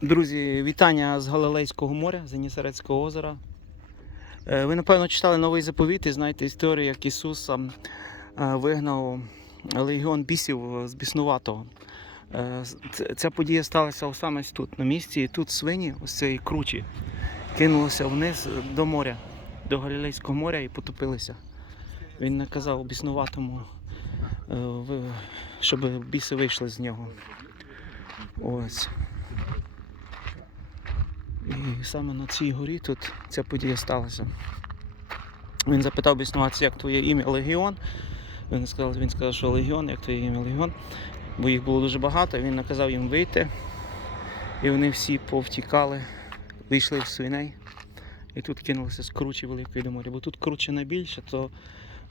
Друзі, вітання з Галилейського моря, з Генісарецького озера. Е, Ви, напевно, читали новий заповіт і знаєте історію, як Ісус е, вигнав легіон бісів з біснуватого. Е, Ця подія сталася саме тут, на місці, і тут свині, ось цієї кручі, кинулися вниз до моря, до Галілейського моря і потопилися. Він наказав біснуватому, щоб біси вийшли з нього. Ось. І саме на цій горі тут ця подія сталася. Він запитав біснуватися, як твоє ім'я Легіон. Він сказав, він сказав, що Легіон, як твоє ім'я Легіон, бо їх було дуже багато. Він наказав їм вийти. І вони всі повтікали, вийшли в свиней. І тут кинулися з кручі великої до моря. Бо тут круче найбільше, то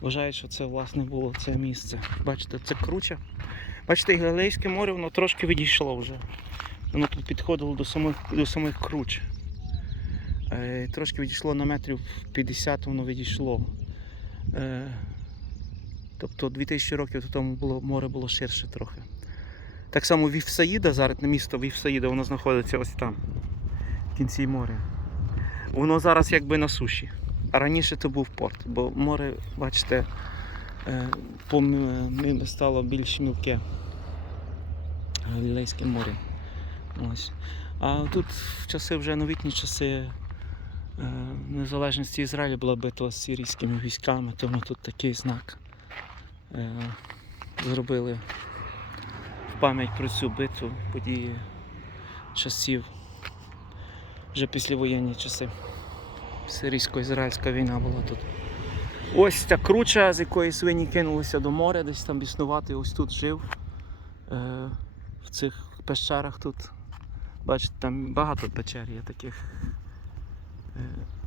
вважають, що це власне було це місце. Бачите, це круче. Бачите, Галилейське море, воно трошки відійшло вже. Воно тут підходило до самих, до самих круч. Е, трошки відійшло на метрів 50, воно відійшло. Е, тобто 2000 років тому було, море було ширше трохи. Так само Вівсаїда, зараз місто Вівсаїда, воно знаходиться ось там, в кінці моря. Воно зараз якби на суші. А раніше то був порт, бо море, бачите, е, стало більш мілке. Галілейське море. Ось. А тут в часи вже новітні часи незалежності Ізраїлю була битва з сирійськими військами, тому тут такий знак е, зробили в пам'ять про цю битву події часів, вже післявоєнні часи. Сирійсько-ізраїльська війна була тут. Ось ця круча, з якої свині кинулися до моря, десь там біснувати, ось тут жив. Е, в цих пещерах тут. Бачите, там багато печер є таких. Е,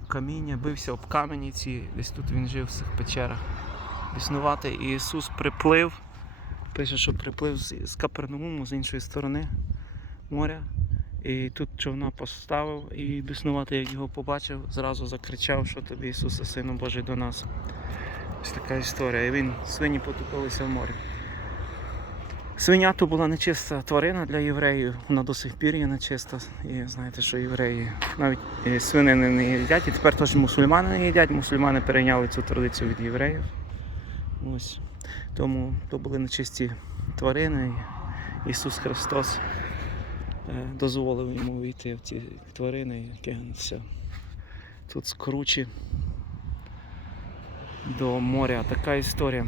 Каміння бився об камені ці, десь тут він жив в цих печерах. Біснувати. І Ісус приплив. Пише, що приплив з Капернауму, з іншої сторони моря. І тут човна поставив і біснувати, як його побачив, зразу закричав, що тобі Ісусе, Сину Божий до нас. Ось така історія. І він свині потопилися в морі. Свиня то була нечиста тварина для євреїв, вона до сих пір є нечиста. І знаєте, що євреї навіть е, свинини не їдять, і тепер теж мусульмани не їдять. Мусульмани перейняли цю традицію від євреїв. Ось. Тому то були нечисті тварини. Ісус Христос е, дозволив йому війти в ці тварини і кинутися тут з кручі до моря. Така історія.